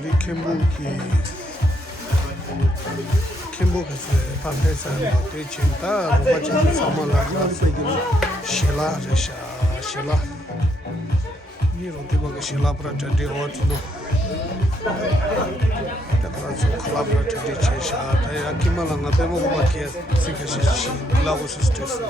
우리 캠북에서 반대서 대진다 로바진 사마라가 세기 실라 이로 되고 실라 프로젝트 어디로 그래서 콜라보레이티브 체샤 다 아키말랑 데모 바키에 시케시 라고 시스템스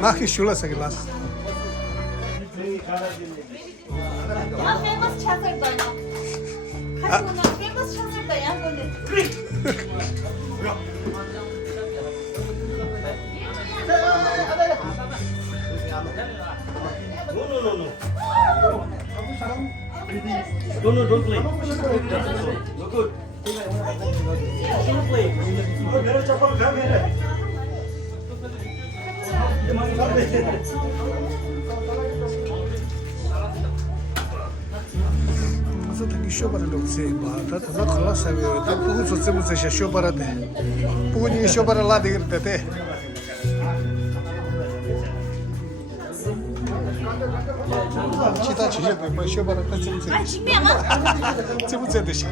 Mach ich essa glass. Famous chaser doyna. Kaçına famous chaser doyan böyle. No, don't play. No good. Don't play. 그래서 되게 쇼바를 없애 봐. 다 콜라사요. 다 부고 줬으면서 쇼바라데. 부고니 쇼바를 라데 그랬대. 기타 지셔도 뭐 쇼바를 했으면서. 아, 진짜야? 제부터 되시.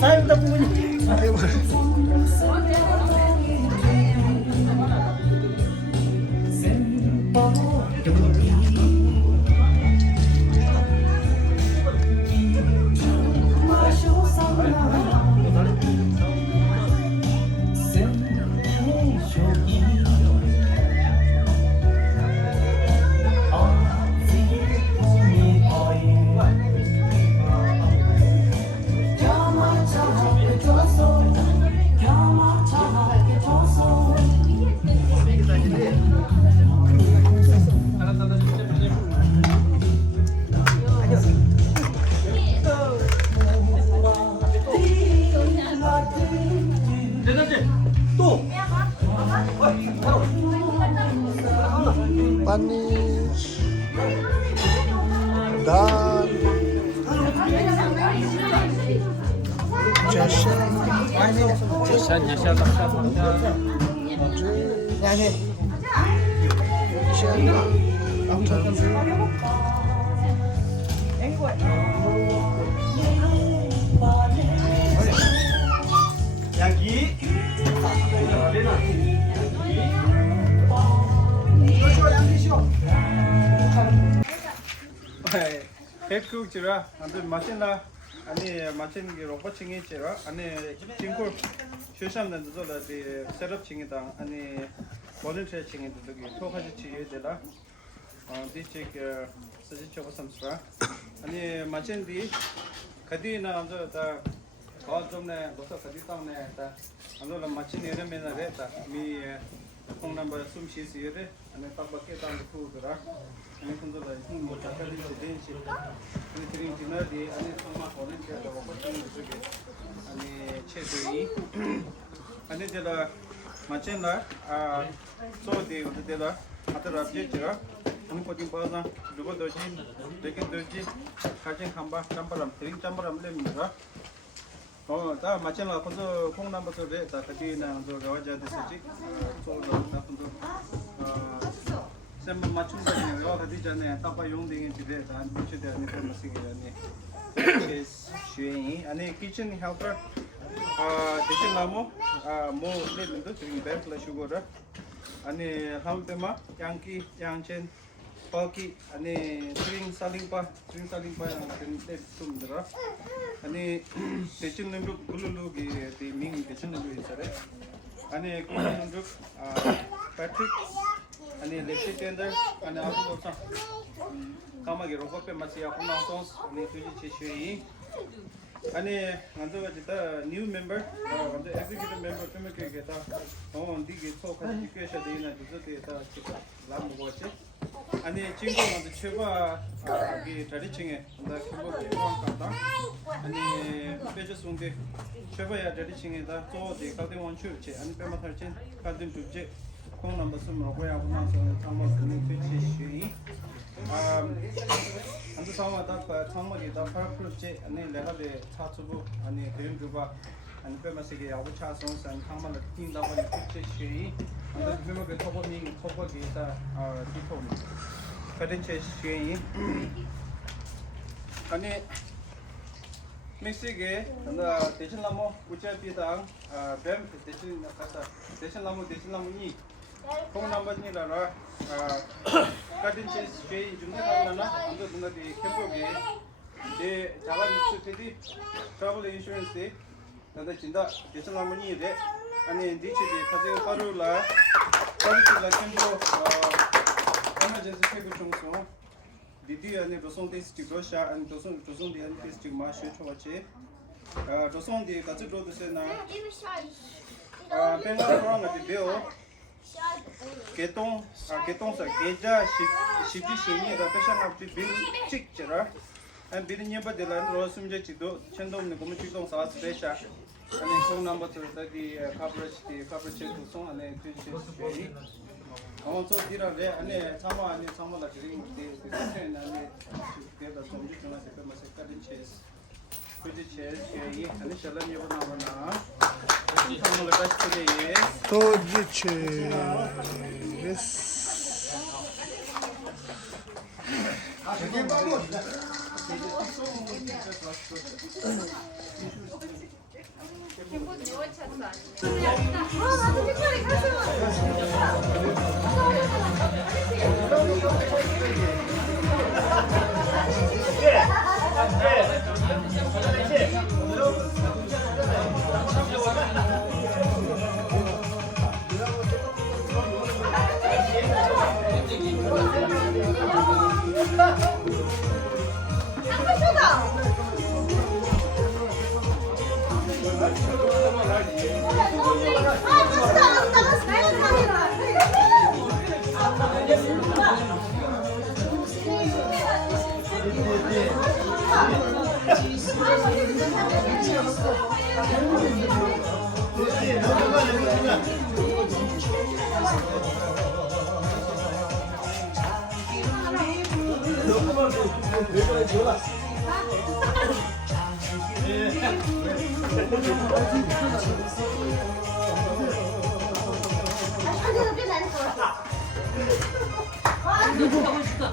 사이다 부분이. Panis, dal, jasha, 양기. 햇국 지라 안들 마신다 아니 마신 게 로봇 칭이 지라 아니 칭고 쇼샴는 저들 셋업 칭이다 아니 volunteer 칭이 저기 토카지 지에들라 디체 서지 쳐 삼스라 아니 마신디 가디나 안저다 거좀네 벌써 가디 땅네 다 안돌라 마신 이름에나 레다 미 폰 넘버 숨시시에 아니 딱밖에 땅도 구더라 아니 근데라 뭐 작가들이 되는지 아니 드림 디너디 아니 정말 volunteer 더 버튼 저기 아니 체대이 아니 제가 마찬가 아 소디 우데라 아들 업제지라 아니 코딩 바자 누가 도지 되게 도지 가진 칸바 잠바람 드림 잠바람 렘이라 다 마찬가 콘도 콩 넘버서래 다 가디나 저 가와자 되지 소도 나 콘도 샘 맞춤되는 거 가디 전에 따빠 용되는 집에 다 안치대 아니 그것이 아니 쉐이 아니 키친 헬퍼 대신 나무 뭐 레벨도 지금 벨플 슈거라 아니 하울테마 양키 양첸 파키 아니 스윙 살링파 양데 숨들어 아니 대신 넘도 굴루루기 데밍 대신 넘도 있어래 아니 굴루루 패트릭 아니 렉시 텐더 아니 아부고사 까마게 로봇페 마치 아쿠나우톤스 아니 투지 체슈이 아니 안저가 지다 뉴 멤버 먼저 executive member 때문에 게다 디게 소카 디케셔 데이나 주저데다 치카 라무고치 아니 친구 먼저 최바 이 트레디칭에 나 그거 공부한다 아니 페이지 송데 최바야 트레디칭에다 또데 카데 원추치 아니 페마탈친 카든 주제 콩 넘버 숨으로 고야 보면서 참고 그는 퇴치시 안도 상마다 참모리다 파프로제 아니 레하데 차츠부 아니 그림주바 아니 페마시게 야부 차송산 상마다 틴다고 퇴치시 안도 그림을 토보밍 토보기다 디토미 카덴체시 아니 믹스게 나 대신나무 우체비당 뱀 대신 나가서 대신나무니 콩 넘버니라라 카딘체스 제이 준비하려나 안도 누나디 캠프게 데 자가 미스테디 트러블 인슈런스 나다 진다 대신나무니데 아니 디치디 카제 파루라 파루라 캠프 에머전시 페이브 총소 디디 아니 도송데스 티고샤 아니 도송디 아니 테스트 마셔 초와체 도송디 같이 도드세나 뱅가로나 디베오 개똥사 개자 시비 시니가 패션업 빈 찍지라 안 비린 예바들은 로스움제지도 천동네 고무 찍동 사스 배샤 아니 송 넘버 30 커버리지 송 안에 뒤지 또 디라레 안에 참마라 드링 디스텐 안에 데다 좀지 전화 세페 마세카딘 체스 프리지 체스 이 안에 샬라니 오나나 참마라 다시게 도지체 나도 특별히 누구 가고 싶다.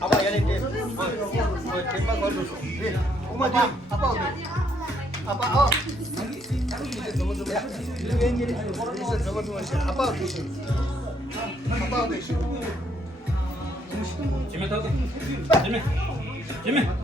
아빠 얘네 이제 gem만 걸어줘. 엄마 뒤. 아빠 어디? 아빠 어. 웬일이 여기서 저거 좀 하시. 아빠 어디 계시? 아빠 어디 계시? 지면 타고. 지면.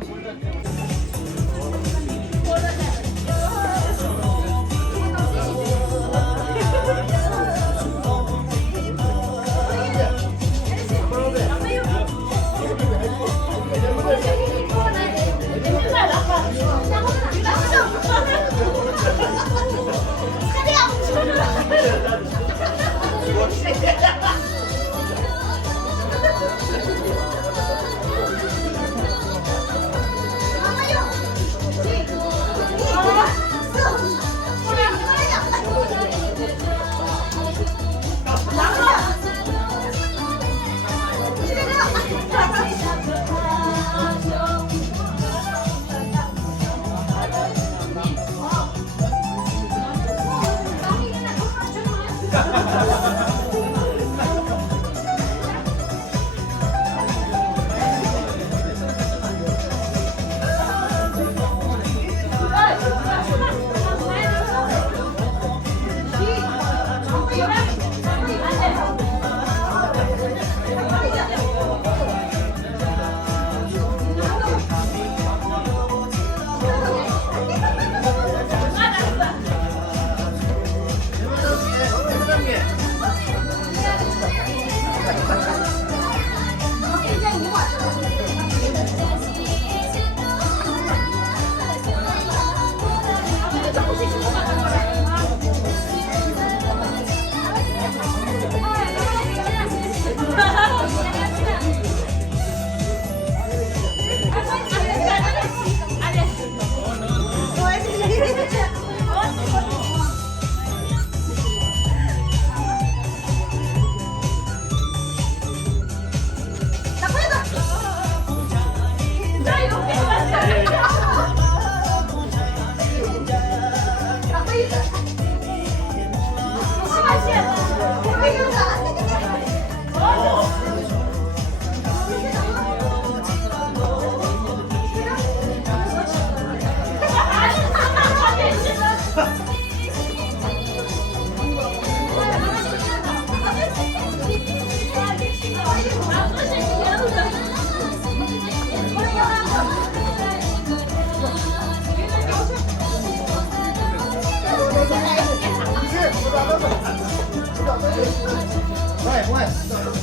뭐해 뭐해?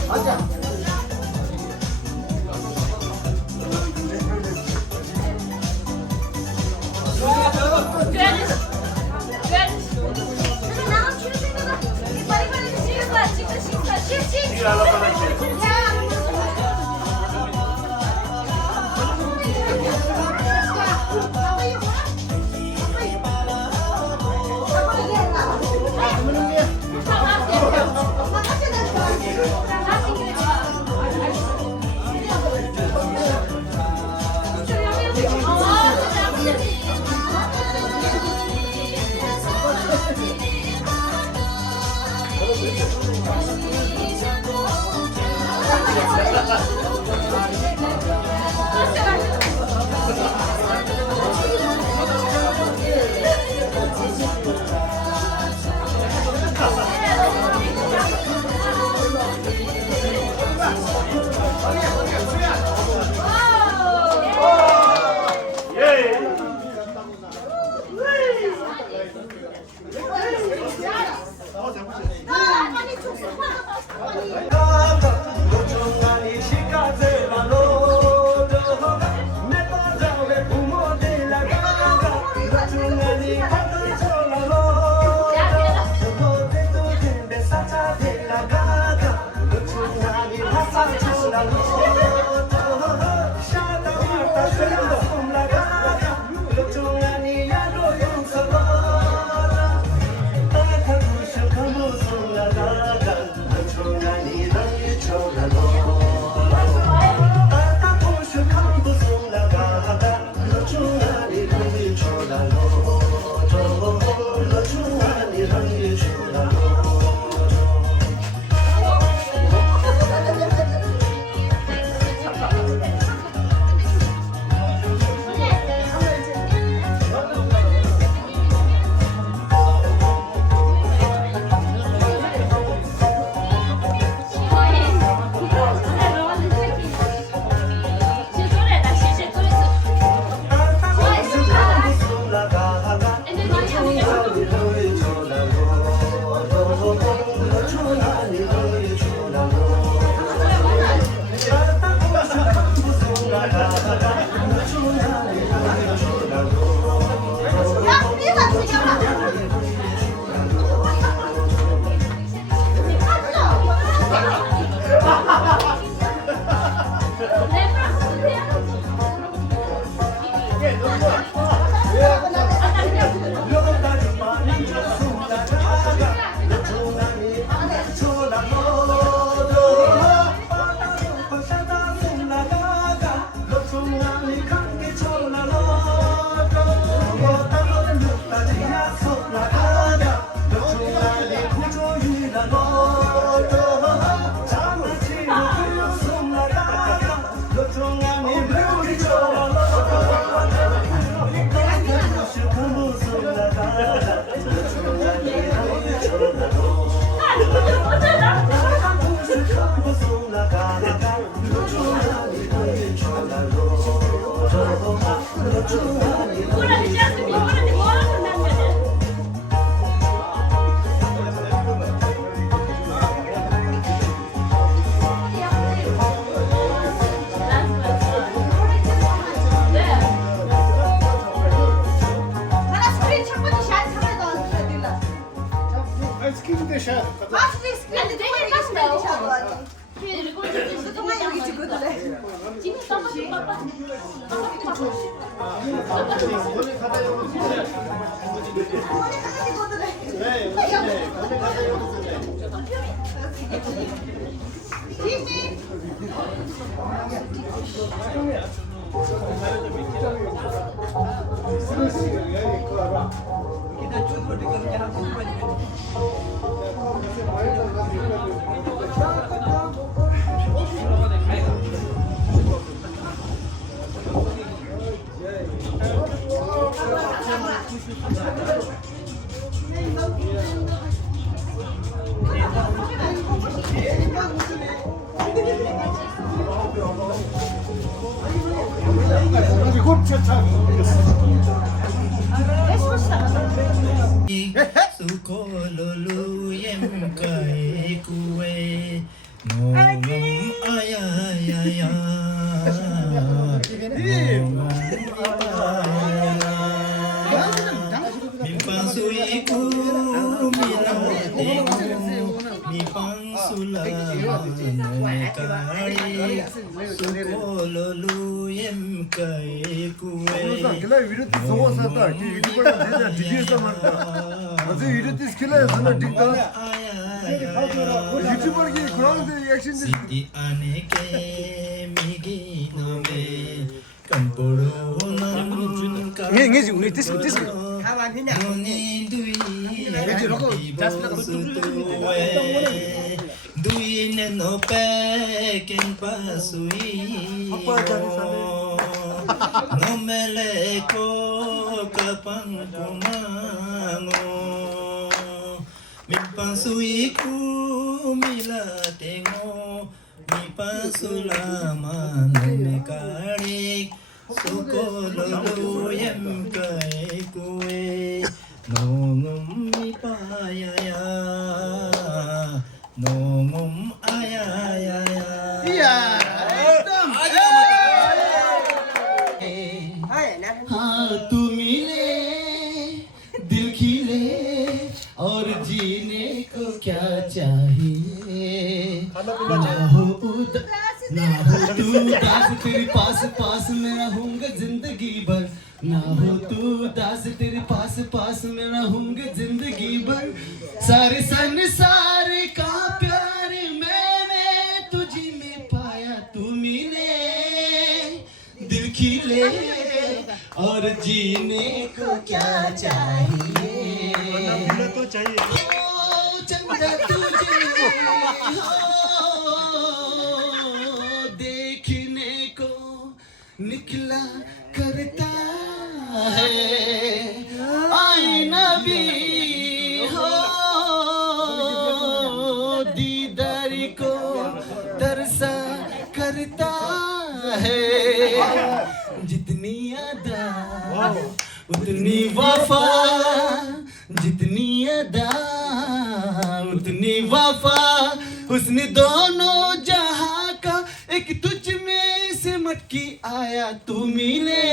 앉아. 어, 아이스크림인데 샷. Sukololuyem kai kuwe ngom ayayaya Mipansuiku milatengu Mipansula nekari Sukololuyem kai kuwe Kila video to so sata ki YouTube पर भेजा वीडियो से मरता अजय वीडियो तो इसके लिए सुना दिखता YouTube पर की कुरान दे एक्शन दे Siti aneke migi name kamporo nam ka engage 우리 this Doni dui dui ne no pe ken pasui no mele ko kapang kumango mi pasui ku mila tengo mi pasulama no me kari sukolo yem kai kue nongum mi payaya nongum ayaya हाँ तू मिले दिल खिले और जीने को क्या चाहिए ना हो तू उदास तेरे पास पास मैं रहूंगा जिंदगी भर ना हो तू उदास तेरे पास पास मैं रहूंगा जिंदगी भर सारे संसार का प्यार मैंने तुझी में पाया तू मिले दिल खिले और जीने को क्या चाहिए तो चाहिए ओ चंदा तुझे देखने को निकला करता है आईना भी हो दीदार को तरसा करता है जितनी अदा उतनी वफा जितनी अदा उतनी वफा उसने दोनों जहां का एक तुझ में से मटकी आया तू मिले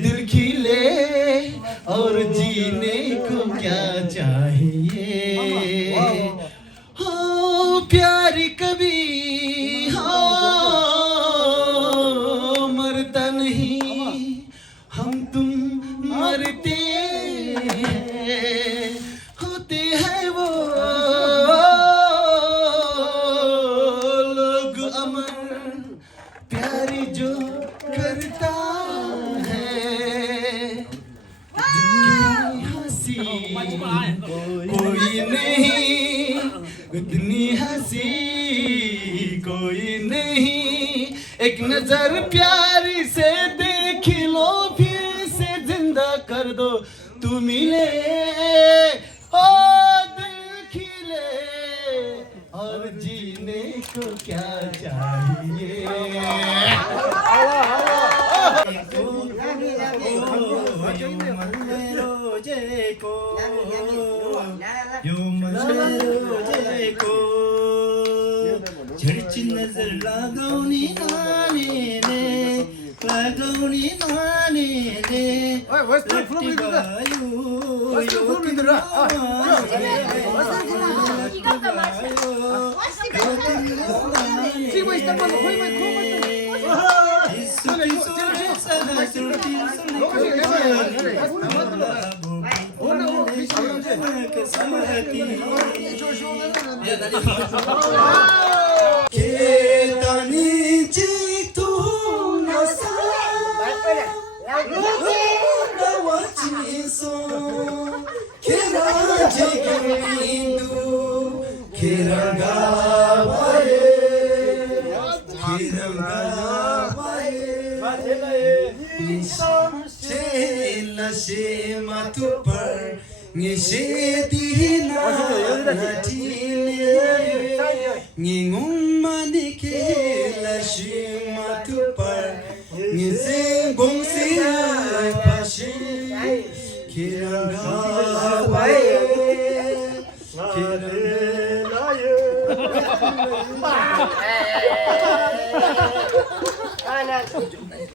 दिल खिले और जीने को क्या चाहिए हो प्यार कभी हो मरता नहीं हम तुम मरते हैं होते हैं वो लोग अमर प्यार जो करता है जितनी हंसी कोई नहीं उतनी हंसी कोई नहीं एक नजर प्यार से देख लो फिर से जिंदा कर दो तू मिले ओ दिल खिले और जीने को क्या चाहिए झडची नजर लागवणी नाने लागवणी नाने Nase matupar ngise dihina natine ngingum manike lashe matupar ngise gongsi pashe kiranga bae